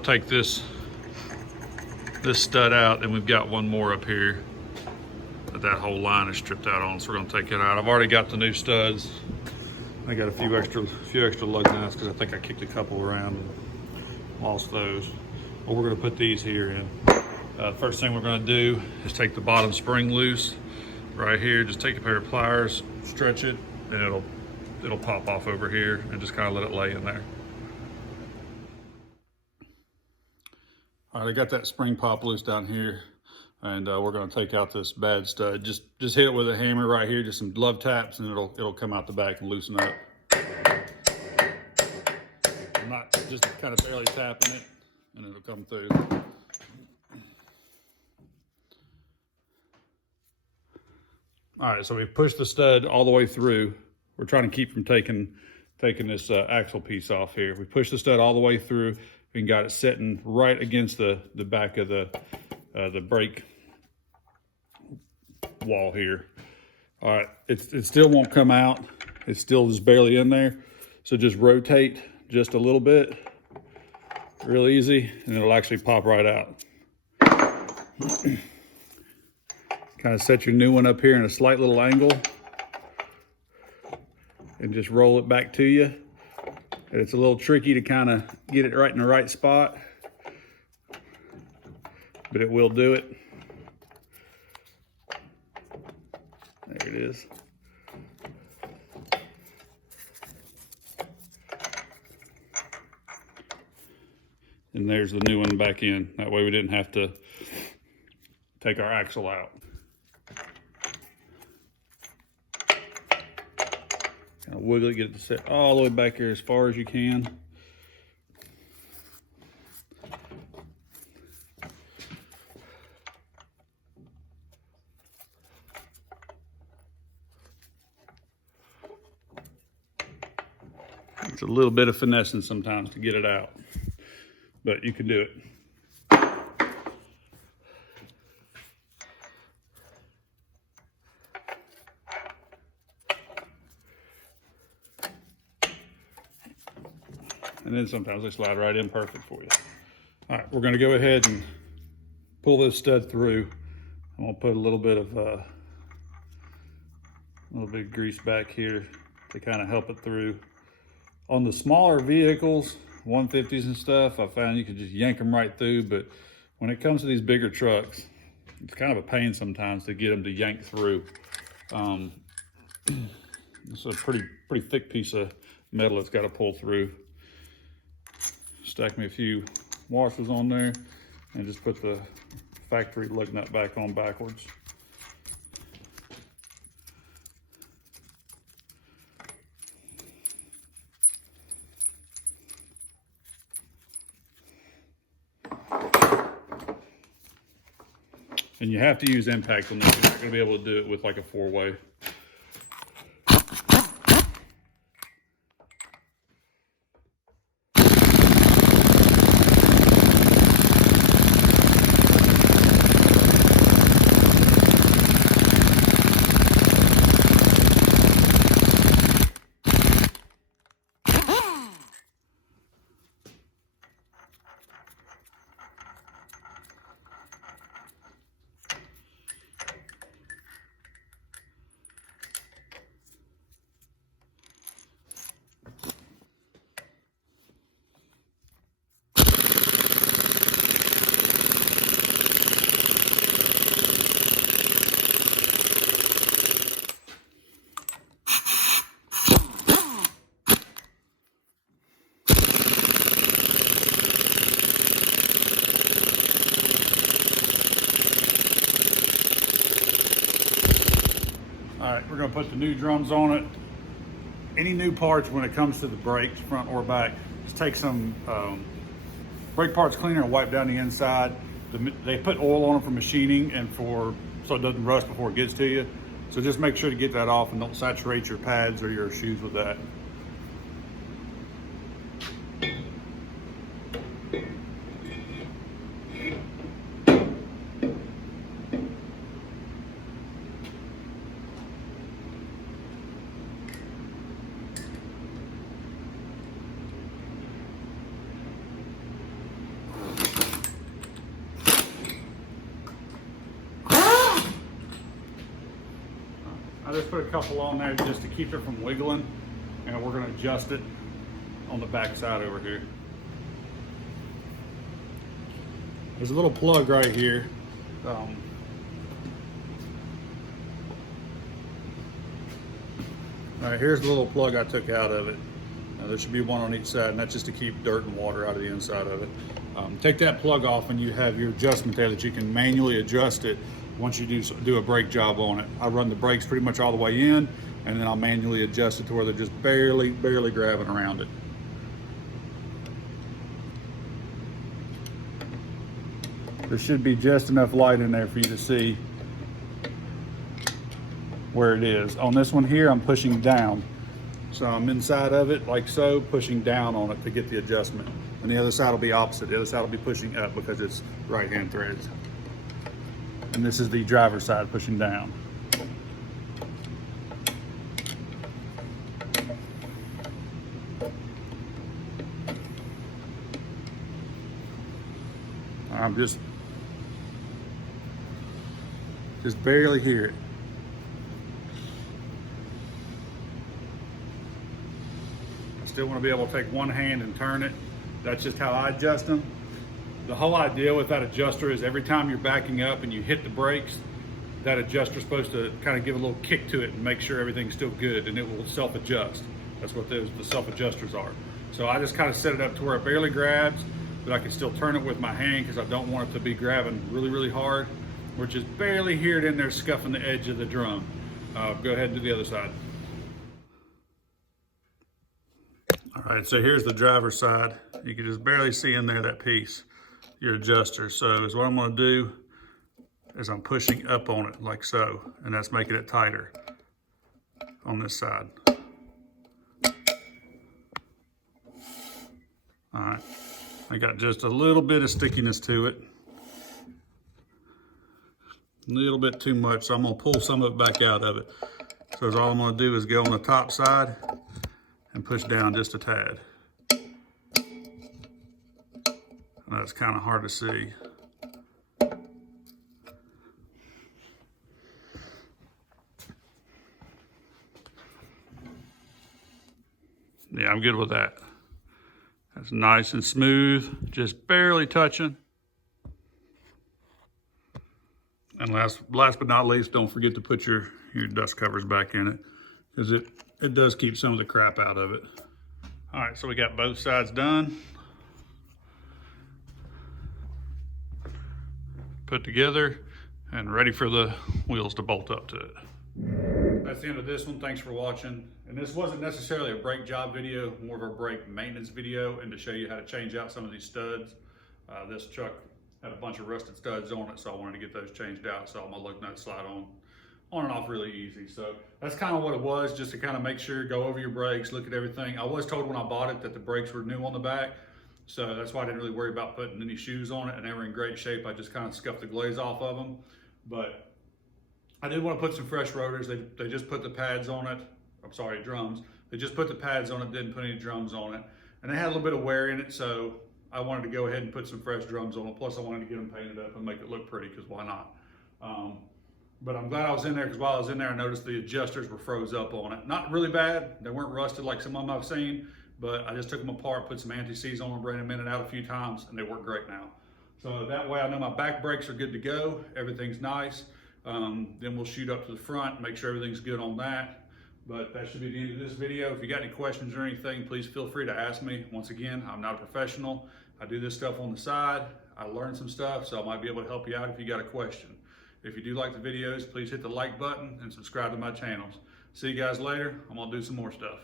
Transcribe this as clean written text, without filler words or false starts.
gonna take this stud out, and we've got one more up here that whole line is stripped out on, so we're gonna take it out. I've already got the new studs. I got a few extra lug nuts because I think I kicked a couple around and lost those. Well, we're gonna put these here in. First thing we're gonna do is take the bottom spring loose right here. Just take a pair of pliers, stretch it, and it'll pop off over here, and just kind of let it lay in there. All right, I got that spring pop loose down here, and we're gonna take out this bad stud. Just hit it with a hammer right here, just some love taps, and it'll come out the back and loosen up. I'm not just kind of barely tapping it, and it'll come through. All right, so we've pushed the stud all the way through. We're trying to keep from taking this axle piece off here. We pushed the stud all the way through and got it sitting right against the back of the brake wall here. All right, it still won't come out. It's still just barely in there. So just rotate just a little bit, real easy, and it'll actually pop right out. Kind of set your new one up here in a slight little angle and just roll it back to you. And it's a little tricky to kind of get it right in the right spot, but it will do it. There it is. And there's the new one back in. That way we didn't have to take our axle out. Kind of wiggle it, get it to sit all the way back here as far as you can. It's a little bit of finessing sometimes to get it out, but you can do it. And then sometimes they slide right in perfect for you. All right, we're gonna go ahead and pull this stud through. I'm gonna put a little bit of grease back here to kind of help it through. On the smaller vehicles, 150s and stuff, I found you can just yank them right through, but when it comes to these bigger trucks, it's kind of a pain sometimes to get them to yank through. It's a pretty thick piece of metal it's got to pull through. Stack me a few washers on there and just put the factory lug nut back on backwards. And you have to use impact on this. You're not going to be able to do it with like a 4-way. All right, we're gonna put the new drums on it. Any new parts when it comes to the brakes, front or back, just take some brake parts cleaner and wipe down the inside. They put oil on them for machining and so it doesn't rust before it gets to you. So just make sure to get that off and don't saturate your pads or your shoes with that. I just put a couple on there just to keep it from wiggling, and we're gonna adjust it on the back side over here. There's a little plug right here. All right, here's the little plug I took out of it. There should be one on each side, and that's just to keep dirt and water out of the inside of it. Take that plug off and you have your adjustment there that you can manually adjust it once you do a brake job on it. I run the brakes pretty much all the way in, and then I'll manually adjust it to where they're just barely grabbing around it. There should be just enough light in there for you to see where it is. On this one here, I'm pushing down. So I'm inside of it like so, pushing down on it to get the adjustment. And the other side will be opposite. The other side will be pushing up because it's right-hand threads. And this is the driver's side pushing down. I'm just barely hear it. I still want to be able to take one hand and turn it. That's just how I adjust them. The whole idea with that adjuster is every time you're backing up and you hit the brakes, that adjuster's supposed to kind of give a little kick to it and make sure everything's still good, and it will self-adjust. That's what the self-adjusters are. So I just kind of set it up to where it barely grabs, but I can still turn it with my hand because I don't want it to be grabbing really hard. We're just barely hear it in there scuffing the edge of the drum. Go ahead and do the other side. All right, so here's the driver's side. You can just barely see in there that piece, your adjuster. So is what I'm gonna do is I'm pushing up on it like so, and that's making it tighter on this side. All right, I got just a little bit of stickiness to it. A little bit too much, so I'm gonna pull some of it back out of it. So all I'm gonna do is go on the top side and push down just a tad. And that's kind of hard to see. Yeah, I'm good with that. That's nice and smooth, just barely touching. And last but not least, don't forget to put your dust covers back in it, because it does keep some of the crap out of it. All right, so we got both sides done. Put together and ready for the wheels to bolt up to it. That's the end of this one. Thanks for watching. And this wasn't necessarily a brake job video, more of a brake maintenance video, and to show you how to change out some of these studs. This truck had a bunch of rusted studs on it, so I wanted to get those changed out so my lug nuts slide on and off really easy. So that's kind of what it was, just to kind of make sure, go over your brakes, look at everything. I was told when I bought it that the brakes were new on the back, so that's why I didn't really worry about putting any shoes on it, and they were in great shape. I just kind of scuffed the glaze off of them. But I did want to put some fresh rotors. They just put the pads on it. I'm sorry, drums. They just put the pads on it, didn't put any drums on it. And they had a little bit of wear in it, so I wanted to go ahead and put some fresh drums on it. Plus I wanted to get them painted up and make it look pretty, because why not? But I'm glad I was in there, because while I was in there, I noticed the adjusters were froze up on it. Not really bad. They weren't rusted like some of them I've seen, but I just took them apart, put some anti-seize on them, ran them in and out a few times, and they work great now. So that way I know my back brakes are good to go. Everything's nice. Then we'll shoot up to the front, make sure everything's good on that. But that should be the end of this video. If you got any questions or anything, please feel free to ask me. Once again, I'm not a professional. I do this stuff on the side. I learned some stuff, so I might be able to help you out if you got a question. If you do like the videos, please hit the like button and subscribe to my channels. See you guys later. I'm gonna do some more stuff.